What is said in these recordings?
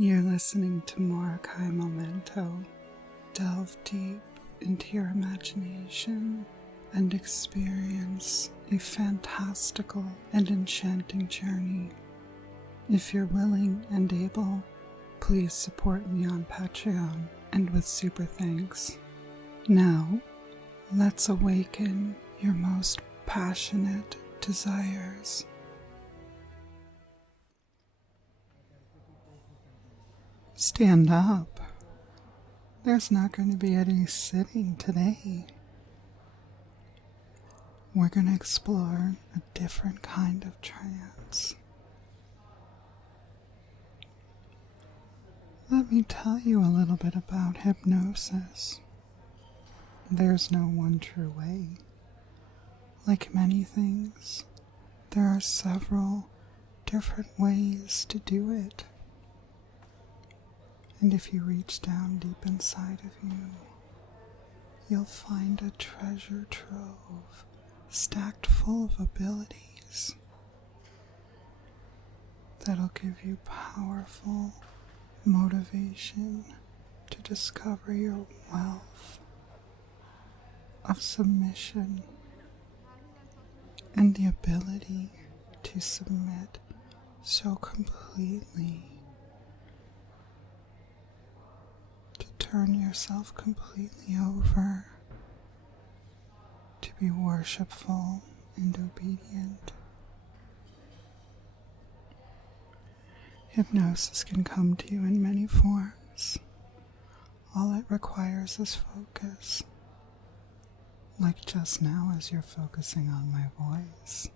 You're listening to Morokai Memento. Delve deep into your imagination and experience a fantastical and enchanting journey. If you're willing and able, please support me on Patreon and with super thanks. Now, let's awaken your most passionate desires. Stand up. There's not going to be any sitting today. We're going to explore a different kind of trance. Let me tell you a little bit about hypnosis. There's no one true way. Like many things, there are several different ways to do it. And if you reach down deep inside of you, you'll find a treasure trove stacked full of abilities that'll give you powerful motivation to discover your wealth of submission and the ability to submit so completely, to turn yourself completely over, to be worshipful and obedient. Hypnosis can come to you in many forms. All it requires is focus. Like just now as you're focusing on my voice.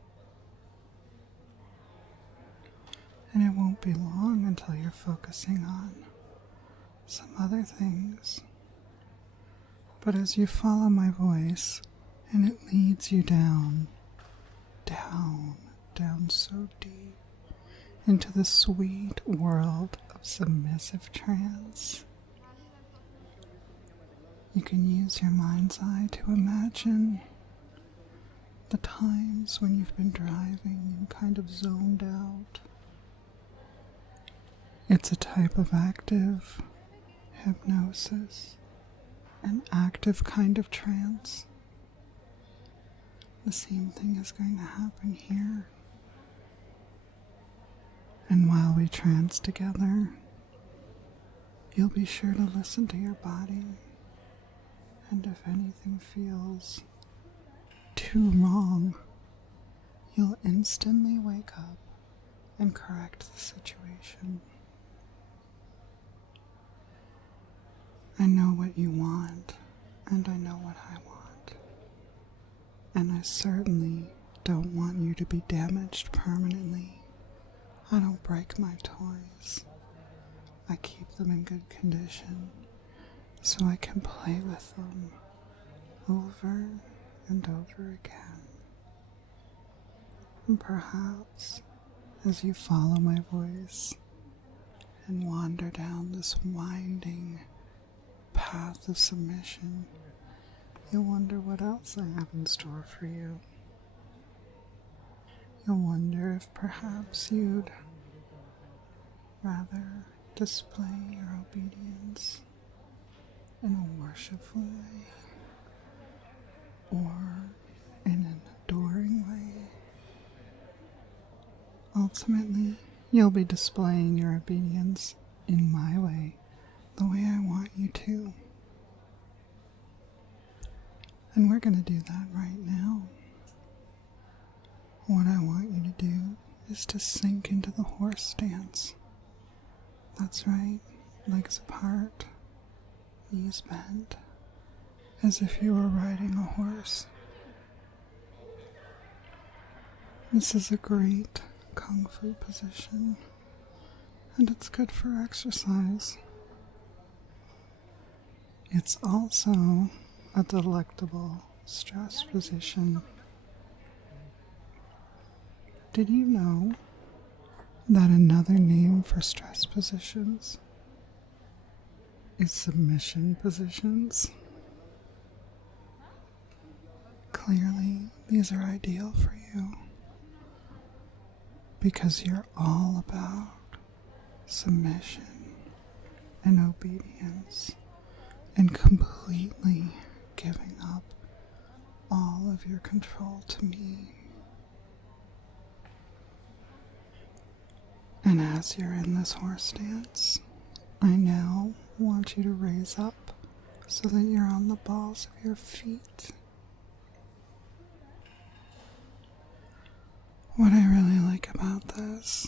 And it won't be long until you're focusing on some other things. But as you follow my voice, and it leads you down so deep into the sweet world of submissive trance. You can use your mind's eye to imagine the times when you've been driving and kind of zoned out. It's a type of active hypnosis, an active kind of trance. The same thing is going to happen here. And while we trance together, you'll be sure to listen to your body. And if anything feels too wrong, you'll instantly wake up and correct the situation. I know what you want, and I know what I want. And I certainly don't want you to be damaged permanently. I don't break my toys. I keep them in good condition so I can play with them over and over again. And perhaps as you follow my voice and wander down this winding path of submission, you'll wonder what else I have in store for you. You'll wonder if perhaps you'd rather display your obedience in a worshipful way or in an adoring way. Ultimately, you'll be displaying your obedience in my way, the way I want you to. And we're going to do that right now. What I want you to do is to sink into the horse stance. That's right, legs apart, knees bent, as if you were riding a horse. This is a great kung fu position, and it's good for exercise. It's also a delectable stress position. Did you know that another name for stress positions is submission positions? Clearly, these are ideal for you because you're all about submission. in obedience and completely giving up all of your control to me. And as you're in this horse stance, I now want you to raise up so that you're on the balls of your feet. What I really like about this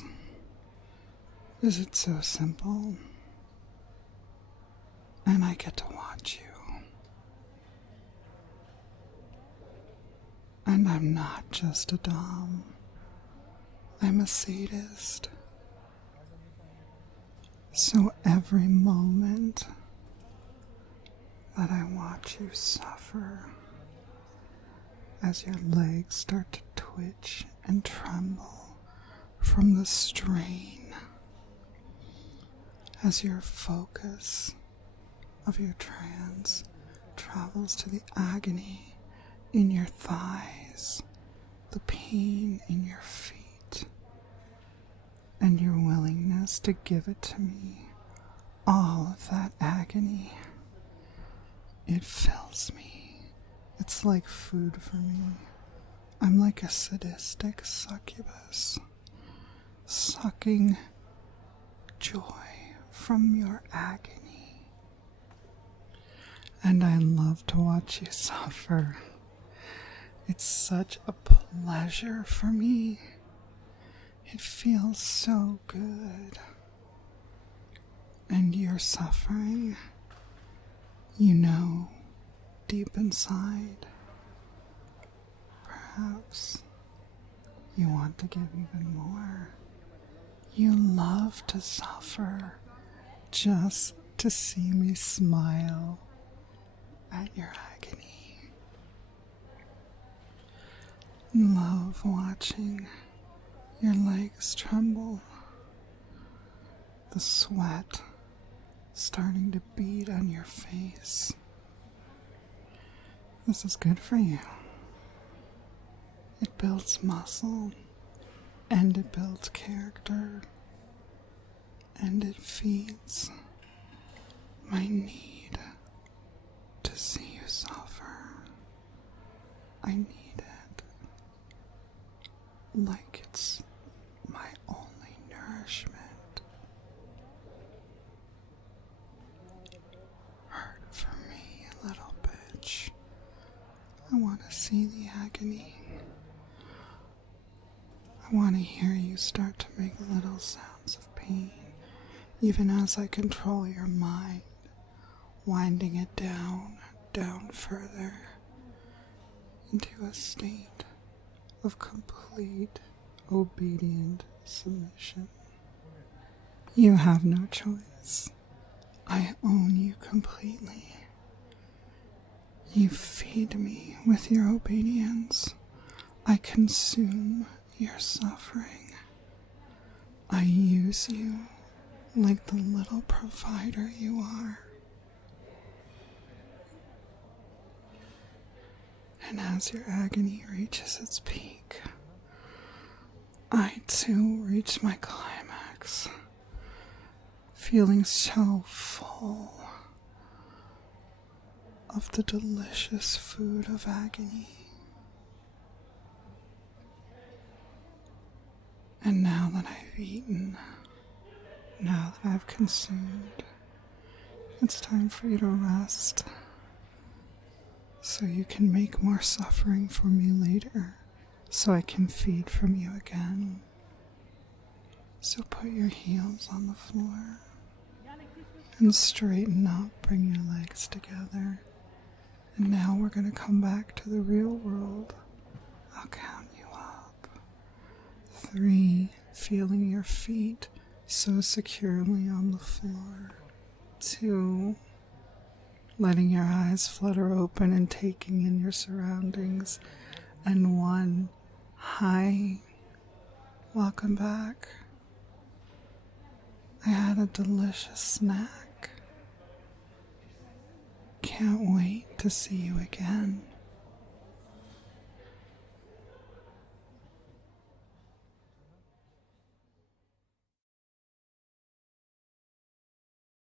is it's so simple, and I get to watch you. And I'm not just a dom, I'm a sadist. So every moment that I watch you suffer, as your legs start to twitch and tremble from the strain, as your focus of your trance travels to the agony in your thighs, the pain in your feet, and your willingness to give it to me, all of that agony, it fills me. It's like food for me. I'm like a sadistic succubus, sucking joy from your agony. And I love to watch you suffer. It's such a pleasure for me. It feels so good. And your suffering, you know, deep inside, perhaps you want to give even more. You love to suffer just to see me smile at your agony. Love watching your legs tremble, the sweat starting to bead on your face. This is good for you. It builds muscle, and it builds character, and it feeds my need to see you suffer. I need it like it's my only nourishment. Hurt for me, little bitch. I want to see the agony. I want to hear you start to make little sounds of pain, even as I control your mind, winding it down further into a state of complete, obedient submission. You have no choice. I own you completely. You feed me with your obedience. I consume your suffering. I use you like the little provider you are. And as your agony reaches its peak, I too reach my climax, feeling so full of the delicious food of agony. And now that I've eaten, now that I've consumed, it's time for you to rest, so you can make more suffering for me later, so I can feed from you again. So put your heels on the floor and straighten up, bring your legs together. And now we're going to come back to the real world. I'll count you up. 3, feeling your feet so securely on the floor. 2, letting your eyes flutter open and taking in your surroundings. And 1, hi, welcome back. I had a delicious snack. Can't wait to see you again.